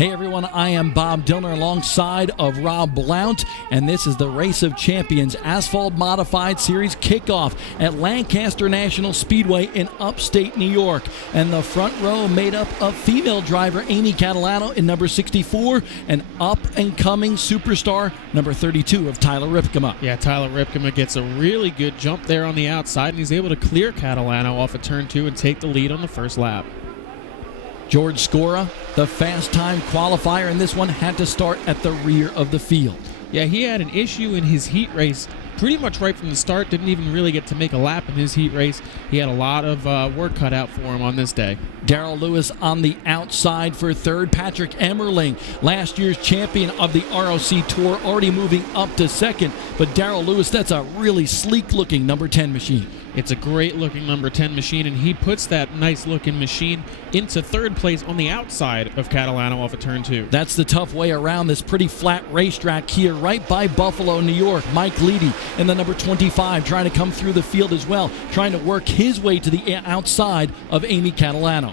Hey everyone, I am Bob Dillner alongside of Rob Blount, and this is the Race of Champions Asphalt Modified Series kickoff at Lancaster National Speedway in upstate New York. And the front row made up of female driver Amy Catalano in number 64 and up-and-coming superstar number 32 of Tyler Ripkema. Yeah, Tyler Ripkema gets a really good jump there on the outside, and he's able to clear Catalano off of turn 2 and take the lead on the first lap. George Scora, the fast time qualifier in this one, had to start at the rear of the field. Yeah, he had an issue in his heat race pretty much right from the start. Didn't even really get to make a lap in his heat race. He had a lot of work cut out for him on this day. Darrell Lewis on the outside for third. Patrick Emmerling, last year's champion of the ROC Tour, already moving up to second. But Darrell Lewis, that's a really sleek-looking number 10 machine. It's a great-looking number 10 machine, and he puts that nice-looking machine into third place on the outside of Catalano off of turn 2. That's the tough way around this pretty flat racetrack here right by Buffalo, New York. Mike Leedy in the number 25 trying to come through the field as well, trying to work his way to the outside of Amy Catalano.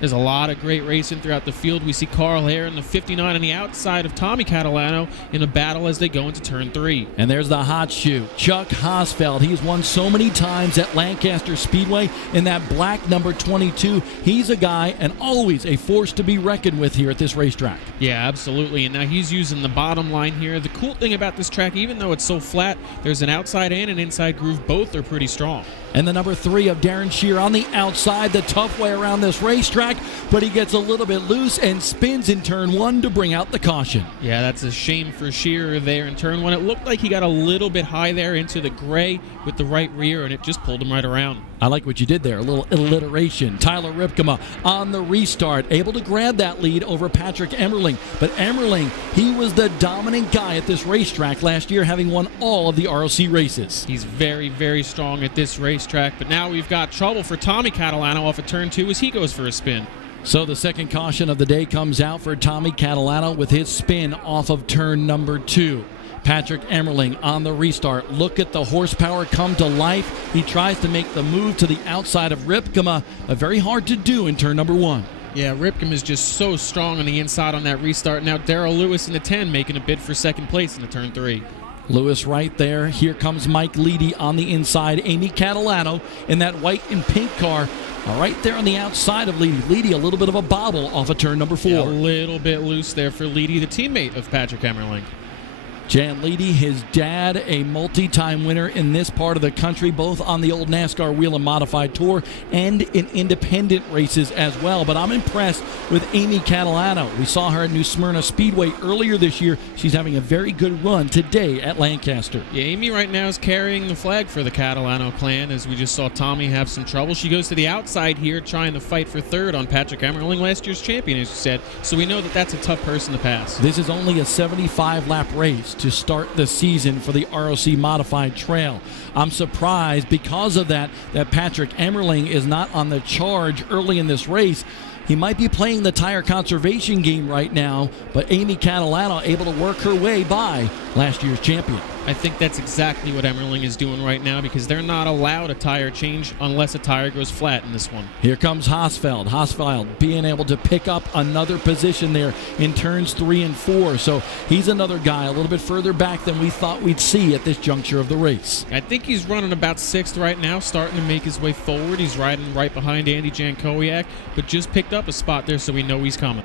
There's a lot of great racing throughout the field. We see Carl Hare in the 59 on the outside of Tommy Catalano in a battle as they go into turn 3. And there's the hot shoe, Chuck Hosfeld. He's won so many times at Lancaster Speedway in that black number 22. He's a guy and always a force to be reckoned with here at this racetrack. Yeah, absolutely. And now he's using the bottom line here. The cool thing about this track, even though it's so flat, there's an outside and an inside groove. Both are pretty strong. And the number 3 of Darren Shear on the outside, the tough way around this racetrack, but he gets a little bit loose and spins in turn 1 to bring out the caution. Yeah, that's a shame for Shearer there in turn 1. It looked like he got a little bit high there into the gray with the right rear, and it just pulled him right around. I like what you did there, a little alliteration. Tyler Ripkema on the restart, able to grab that lead over Patrick Emmerling. But Emmerling, he was the dominant guy at this racetrack last year, having won all of the ROC races. He's very, very strong at this racetrack, but now we've got trouble for Tommy Catalano off of turn 2 as he goes for a spin. So the second caution of the day comes out for Tommy Catalano with his spin off of turn number 2. Patrick Emmerling on the restart. Look at the horsepower come to life. He tries to make the move to the outside of Ripkema, very hard to do in turn number 1. Yeah, Ripkema is just so strong on the inside on that restart. Now Darrell Lewis in the 10 making a bid for second place in the turn 3. Lewis right there. Here comes Mike Leedy on the inside. Amy Catalano in that white and pink car. Right there on the outside of Leedy. Leedy a little bit of a bobble off of turn number 4. Yeah, a little bit loose there for Leedy, the teammate of Patrick Emmerling. Jan Leedy, his dad, a multi-time winner in this part of the country, both on the old NASCAR Wheel and Modified Tour and in independent races as well. But I'm impressed with Amy Catalano. We saw her at New Smyrna Speedway earlier this year. She's having a very good run today at Lancaster. Yeah, Amy right now is carrying the flag for the Catalano clan, as we just saw Tommy have some trouble. She goes to the outside here trying to fight for third on Patrick Emmerling, last year's champion, as you said. So we know that that's a tough person to pass. This is only a 75-lap race to start the season for the ROC Modified Trail. I'm surprised because of that Patrick Emmerling is not on the charge early in this race. He might be playing the tire conservation game right now, but Amy Catalano able to work her way by last year's champion. I think that's exactly what Emmerling is doing right now, because they're not allowed a tire change unless a tire goes flat in this one. Here comes Hosfeld. Hosfeld being able to pick up another position there in turns 3 and 4. So he's another guy a little bit further back than we thought we'd see at this juncture of the race. I think he's running about 6th right now, starting to make his way forward. He's riding right behind Andy Jankowiak, but just picked up a spot there, so we know he's coming.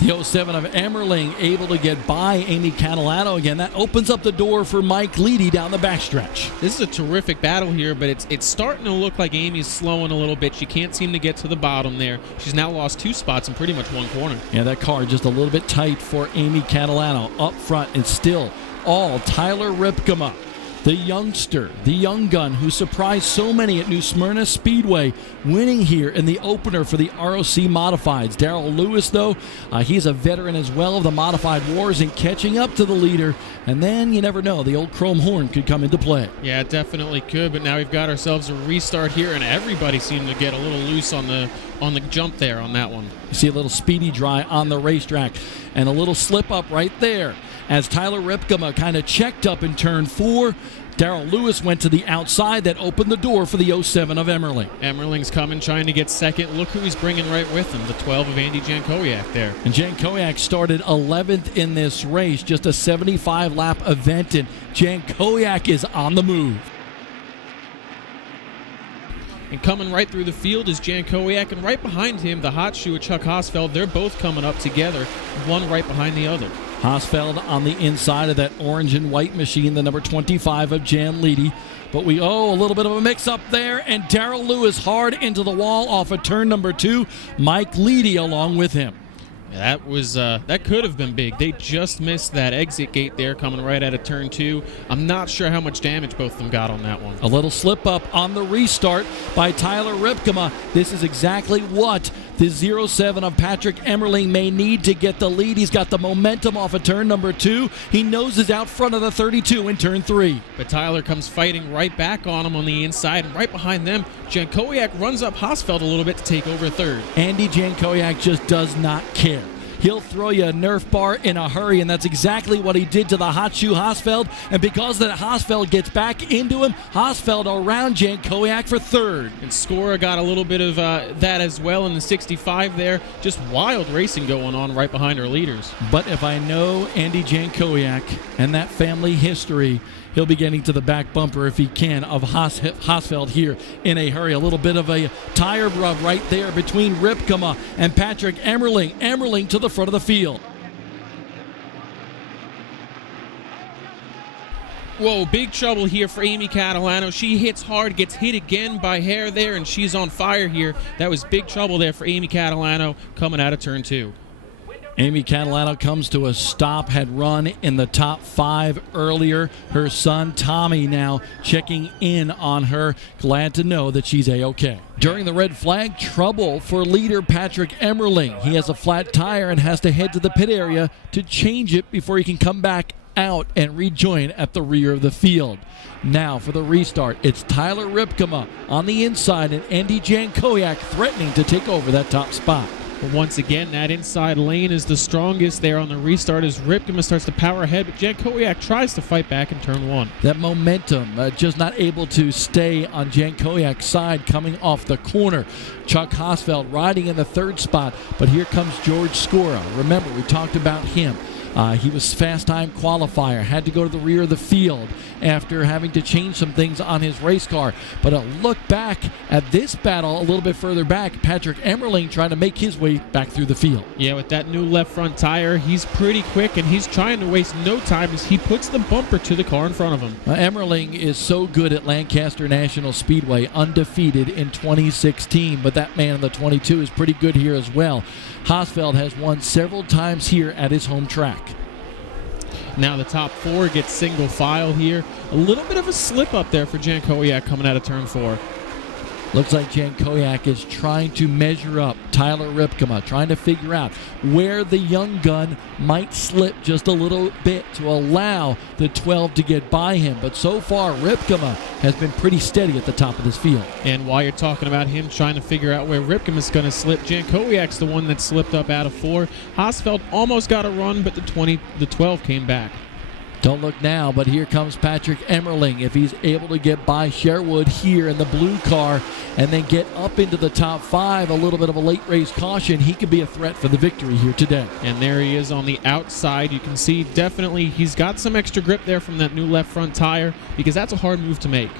The 07 of Emmerling able to get by Amy Catalano again. That opens up the door for Mike Leedy down the backstretch. This is a terrific battle here, but it's starting to look like Amy's slowing a little bit. She can't seem to get to the bottom there. She's now lost 2 spots in pretty much 1 corner. Yeah, that car just a little bit tight for Amy Catalano. Up front, it's still all Tyler Ripkema, the youngster, the young gun who surprised so many at New Smyrna Speedway, winning here in the opener for the ROC Modifieds. Darrell Lewis, though, he's a veteran as well of the Modified Wars and catching up to the leader. And then you never know, the old chrome horn could come into play. Yeah, it definitely could, but now we've got ourselves a restart here, and everybody seemed to get a little loose on the jump there on that one. You see a little speedy dry on the racetrack and a little slip up right there as Tyler Ripkema kind of checked up in turn 4. Darrell Lewis went to the outside. That opened the door for the 07 of Emmerling. Emmerling's coming, trying to get second. Look who he's bringing right with him, the 12 of Andy Jankowiak there. And Jankowiak started 11th in this race, just a 75-lap event, and Jankowiak is on the move. And coming right through the field is Jankowiak, and right behind him, the hot shoe of Chuck Hosfeld. They're both coming up together, one right behind the other. Hosfeld on the inside of that orange and white machine, the number 25 of Jan Leedy. But we owe a little bit of a mix-up there, and Darrell Lewis hard into the wall off of turn number 2. Mike Leedy along with him. That was that could have been big. They just missed that exit gate there coming right out of turn 2. I'm not sure how much damage both of them got on that one. A little slip up on the restart by Tyler Ripkema. This is exactly what the 07 of Patrick Emmerling may need to get the lead. He's got the momentum off of turn number 2. He noses out front of the 32 in turn 3. But Tyler comes fighting right back on him on the inside, and right behind them, Jankowiak runs up Hosfeld a little bit to take over third. Andy Jankowiak just does not care. He'll throw you a Nerf bar in a hurry, and that's exactly what he did to the hot shoe Hosfeld. And because that Hosfeld gets back into him, Hosfeld around Jankowiak for third. And Skora got a little bit of that as well in the 65 there. Just wild racing going on right behind our leaders. But if I know Andy Jankowiak and that family history, he'll be getting to the back bumper if he can of Hosfeld here in a hurry. A little bit of a tire rub right there between Ripkema and Patrick Emmerling. Emmerling to the front of the field. Whoa, big trouble here for Amy Catalano. She hits hard, gets hit again by Hare there, and she's on fire here. That was big trouble there for Amy Catalano coming out of turn 2. Amy Catalano comes to a stop, had run in the top 5 earlier. Her son Tommy now checking in on her. Glad to know that she's A-OK. During the red flag, trouble for leader Patrick Emmerling. He has a flat tire and has to head to the pit area to change it before he can come back out and rejoin at the rear of the field. Now for the restart, it's Tyler Ripkema on the inside and Andy Jankowiak threatening to take over that top spot. But once again, that inside lane is the strongest there on the restart as Ripkema starts to power ahead, but Jankowiak tries to fight back in turn 1. That momentum just not able to stay on Jankowiak's side coming off the corner. Chuck Hosfeld riding in the 3rd spot, but here comes George Skora. Remember, we talked about him. He was fast time qualifier, had to go to the rear of the field after having to change some things on his race car. But a look back at this battle a little bit further back, Patrick Emmerling trying to make his way back through the field. Yeah, with that new left front tire, he's pretty quick, and he's trying to waste no time as he puts the bumper to the car in front of him. Emmerling is so good at Lancaster National Speedway, undefeated in 2016, but that man in the 22 is pretty good here as well. Hosfeld has won several times here at his home track. Now the top 4 gets single file here. A little bit of a slip up there for Jankowiak coming out of turn 4. Looks like Jankowiak is trying to measure up Tyler Ripkema, trying to figure out where the young gun might slip just a little bit to allow the 12 to get by him. But so far, Ripkema has been pretty steady at the top of this field. And while you're talking about him trying to figure out where Ripkema is going to slip, Jankowiak's the one that slipped up out of 4. Hosfeld almost got a run, but the 12 came back. Don't look now, but here comes Patrick Emmerling. If he's able to get by Sherwood here in the blue car and then get up into the top 5, a little bit of a late race caution, he could be a threat for the victory here today. And there he is on the outside. You can see definitely he's got some extra grip there from that new left front tire because that's a hard move to make.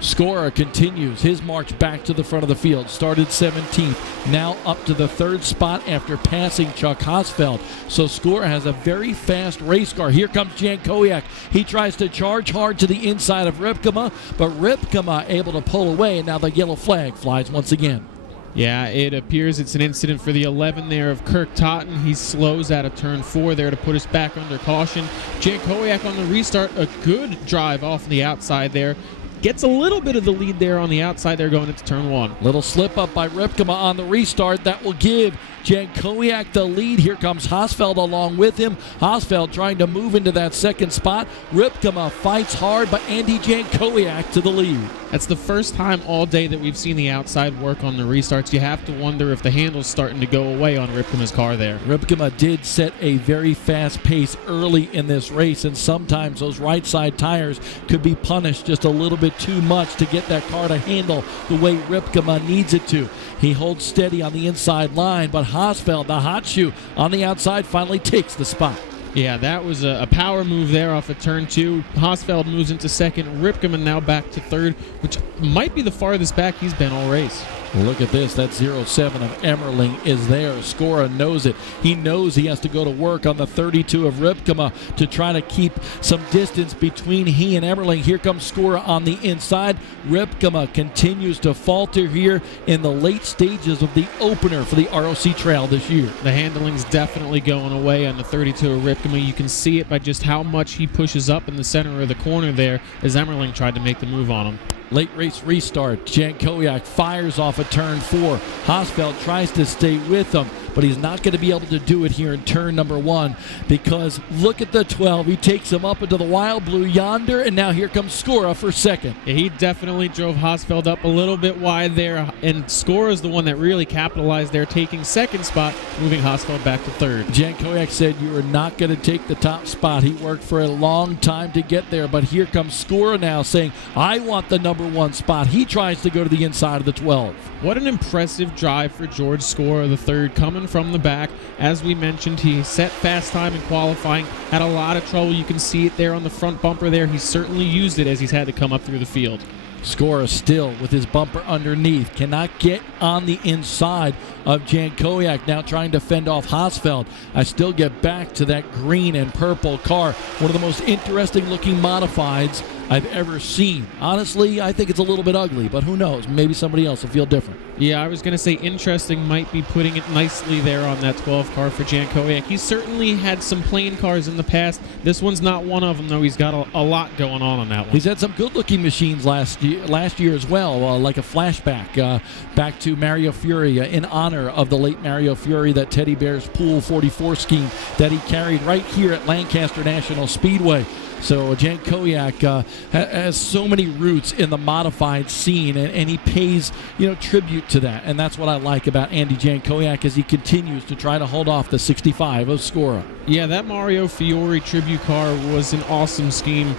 Skora continues his march back to the front of the field. Started 17th, now up to the 3rd spot after passing Chuck Hosfeld. So Skora has a very fast race car. Here comes Jankowiak. He tries to charge hard to the inside of Ripkema, but Ripkema able to pull away, and now the yellow flag flies once again. Yeah, it appears it's an incident for the 11 there of Kirk Totten. He slows out of turn 4 there to put us back under caution. Jankowiak on the restart, a good drive off the outside there. gets a little bit of the lead there on the outside there going into turn 1. Little slip up by Ripkema on the restart. That will give Jankowiak the lead. Here comes Hosfeld along with him. Hosfeld trying to move into that second spot. Ripkema fights hard, but Andy Jankowiak to the lead. That's the first time all day that we've seen the outside work on the restarts. You have to wonder if the handle's starting to go away on Ripkema's car there. Ripkema did set a very fast pace early in this race, and sometimes those right side tires could be punished just a little bit too much to get that car to handle the way Ripkema needs it to. He holds steady on the inside line, but Hosfeld, the hot shoe on the outside, finally takes the spot. Yeah, that was a power move there off of turn 2. Hosfeld moves into second. Ripkema now back to third, which might be the farthest back he's been all race. Look at this. That 07 of Emmerling is there. Skora knows it. He knows he has to go to work on the 32 of Ripkema to try to keep some distance between he and Emmerling. Here comes Skora on the inside. Ripkema continues to falter here in the late stages of the opener for the ROC Trail this year. The handling's definitely going away on the 32 of Ripkema. You can see it by just how much he pushes up in the center of the corner there as Emmerling tried to make the move on him. Late race restart. Jankowiak fires off a turn 4. Hosfeld tries to stay with him, but he's not going to be able to do it here in turn number 1 because look at the 12. He takes him up into the wild blue yonder, and now here comes Skora for second. Yeah, he definitely drove Hosfeld up a little bit wide there, and Skora is the one that really capitalized there, taking second spot, moving Hosfeld back to third. Jankowiak said you are not going to take the top spot. He worked for a long time to get there, but here comes Skora now saying, I want the number 1 spot. He tries to go to the inside of the 12. What an impressive drive for George Skora III coming from the back. As we mentioned, he set fast time in qualifying, had a lot of trouble. You can see it there on the front bumper there. He certainly used it as he's had to come up through the field. Skora still with his bumper underneath. Cannot get on the inside of Jankowiak. Now trying to fend off Hosfeld. I still get back to that green and purple car. One of the most interesting looking modifieds I've ever seen. Honestly, I think it's a little bit ugly, but who knows? Maybe somebody else will feel different. Yeah, I was going to say interesting might be putting it nicely there on that 12 car for Jankowiak. He's certainly had some plain cars in the past. This one's not one of them, though. He's got a lot going on that one. He's had some good-looking machines last year as well, like a flashback back to Mario Fury in honor of the late Mario Fury, that Teddy Bear's Pool 44 scheme that he carried right here at Lancaster National Speedway. So Jankowiak has so many roots in the modified scene, and he pays tribute to that. And that's what I like about Andy Jankowiak as he continues to try to hold off the 65 of Skora. Yeah, that Mario Fiore tribute car was an awesome scheme.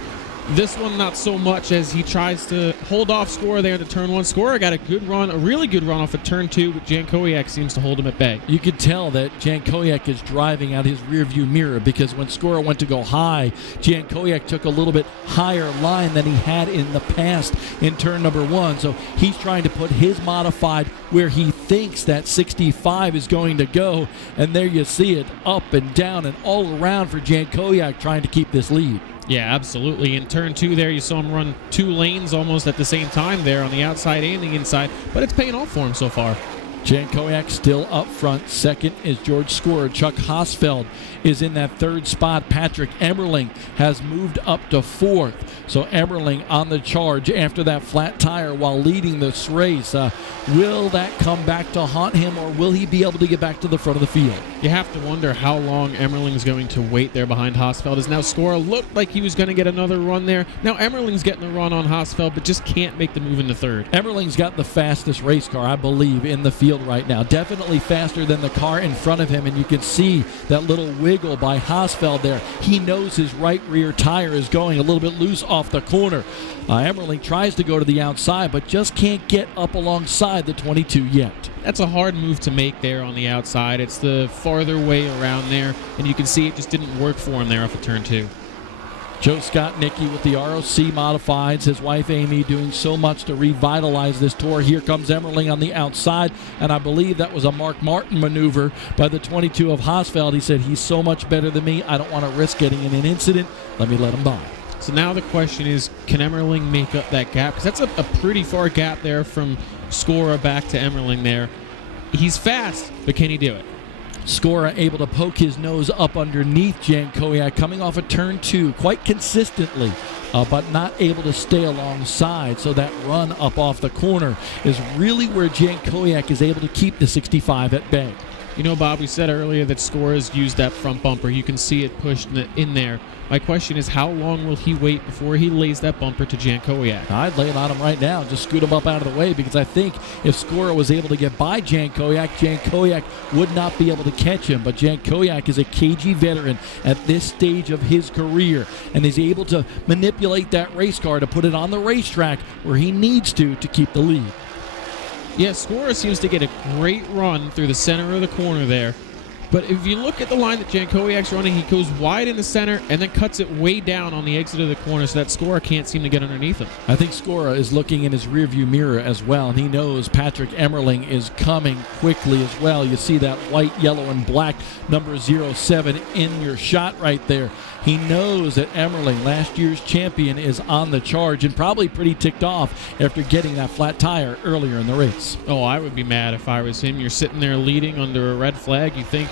This one, not so much, as he tries to hold off Skora there into turn 1. Skora got a good run, a really good run off of turn 2, but Jankowiak seems to hold him at bay. You could tell that Jankowiak is driving out his rearview mirror because when Skora went to go high, Jankowiak took a little bit higher line than he had in the past in turn number 1. So he's trying to put his modified where he thinks that 65 is going to go, and there you see it up and down and all around for Jankowiak trying to keep this lead. Yeah, absolutely. In turn 2 there, you saw him run 2 lanes almost at the same time there on the outside and the inside, but it's paying off for him so far. Jankowiak still up front. Second is George Skora. Chuck Hosfeld is in that third spot. Patrick Emmerling has moved up to 4th. So Emmerling on the charge after that flat tire while leading this race. Will that come back to haunt him, or will he be able to get back to the front of the field? You have to wonder how long Emmerling's going to wait there behind Hosfeld, as now Skora looked like he was going to get another run there. Now Emmerling's getting a run on Hosfeld, but just can't make the move into third. Emmerling's got the fastest race car, I believe, in the field right now. Definitely faster than the car in front of him, and you can see that little wiggle by Hosfeld there. He knows his right rear tire is going a little bit loose off the corner. Emmerling tries to go to the outside, but just can't get up alongside the 22 yet. That's a hard move to make there on the outside. It's the farther way around there, and you can see it just didn't work for him there off of turn 2. Joe Scott Nicky with the ROC Modifieds, his wife Amy doing so much to revitalize this tour. Here comes Emmerling on the outside, and I believe that was a Mark Martin maneuver by the 22 of Hosfeld. He said, he's so much better than me, I don't want to risk getting in an incident. Let me let him by. So now the question is, can Emmerling make up that gap? Because that's a pretty far gap there from Skora back to Emmerling there. He's fast, but can he do it? Skora able to poke his nose up underneath Jankowiak coming off of turn 2 quite consistently. but not able to stay alongside. So that run up off the corner is really where Jankowiak is able to keep the 65 at bay. You know, Bob, we said earlier that Skora used that front bumper. You can see it pushed in there. My question is, how long will he wait before he lays that bumper to Jankowiak? I'd lay it on him right now. Just scoot him up out of the way, because I think if Skora was able to get by Jankowiak would not be able to catch him. But Jankowiak is a cagey veteran at this stage of his career and is able to manipulate that race car to put it on the racetrack where he needs to keep the lead. Yeah, Skora seems to get a great run through the center of the corner there. But if you look at the line that Jankowiak's running, he goes wide in the center and then cuts it way down on the exit of the corner so that Skora can't seem to get underneath him. I think Skora is looking in his rearview mirror as well, and he knows Patrick Emmerling is coming quickly as well. You see that white, yellow, and black number 07 in your shot right there. He knows that Emmerling, last year's champion, is on the charge and probably pretty ticked off after getting that flat tire earlier in the race. Oh, I would be mad if I was him. You're sitting there leading under a red flag. You think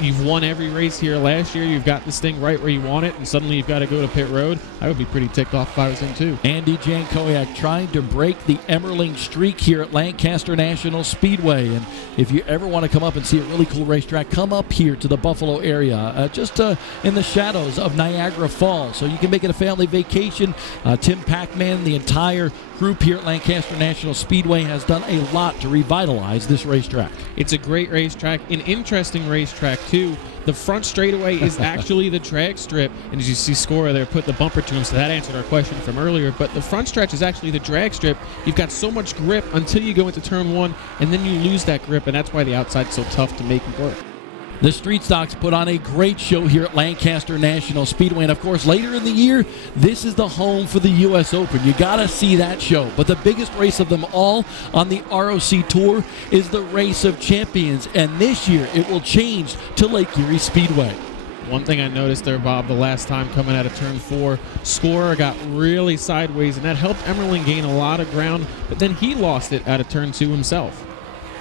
you've won every race here last year. You've got this thing right where you want it, and suddenly you've got to go to pit road. I would be pretty ticked off if I was him, too. Andy Jankowiak trying to break the Emmerling streak here at Lancaster National Speedway. And if you ever want to come up and see a really cool racetrack, come up here to the Buffalo area, just in the shadows of Niagara Falls. So you can make it a family vacation. Tim Packman, the entire group here at Lancaster National Speedway, has done a lot to revitalize this racetrack. It's a great racetrack, an interesting racetrack, too. The front straightaway is actually the drag strip, and as you see Skora there put the bumper to him, so that answered our question from earlier. But the front stretch is actually the drag strip. You've got so much grip until you go into turn one, and then you lose that grip, and that's why the outside's so tough to make work. The Street Stocks put on a great show here at Lancaster National Speedway. And, of course, later in the year, this is the home for the U.S. Open. You got to see that show. But the biggest race of them all on the ROC Tour is the Race of Champions. And this year, it will change to Lake Erie Speedway. One thing I noticed there, Bob, the last time coming out of turn 4, Skora got really sideways, and that helped Emmerling gain a lot of ground. But then he lost it out of turn 2 himself.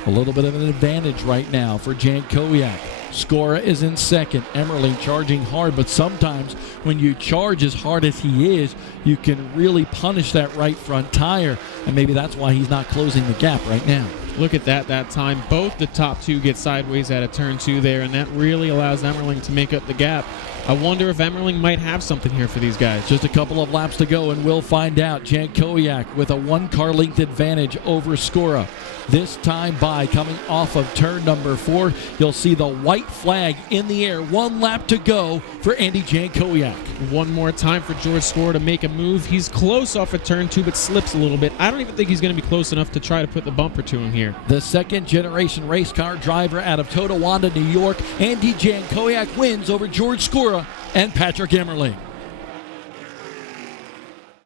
A little bit of an advantage right now for Jankowiak. Skora is in second. Emmerling charging hard, but sometimes when you charge as hard as he is, you can really punish that right front tire, and maybe that's why he's not closing the gap right now. Look at that time. Both the top two get sideways out of turn 2 there, and that really allows Emmerling to make up the gap. I wonder if Emmerling might have something here for these guys. Just a couple of laps to go, and we'll find out. Jankowiak with a one-car length advantage over Skora. This time by coming off of turn number 4. You'll see the white flag in the air. 1 lap to go for Andy Jankowiak. One more time for George Skora to make a move. He's close off of turn 2, but slips a little bit. I don't even think he's going to be close enough to try to put the bumper to him here. The second-generation race car driver out of Tonawanda, New York, Andy Jankowiak wins over George Skora and Patrick Emmerling.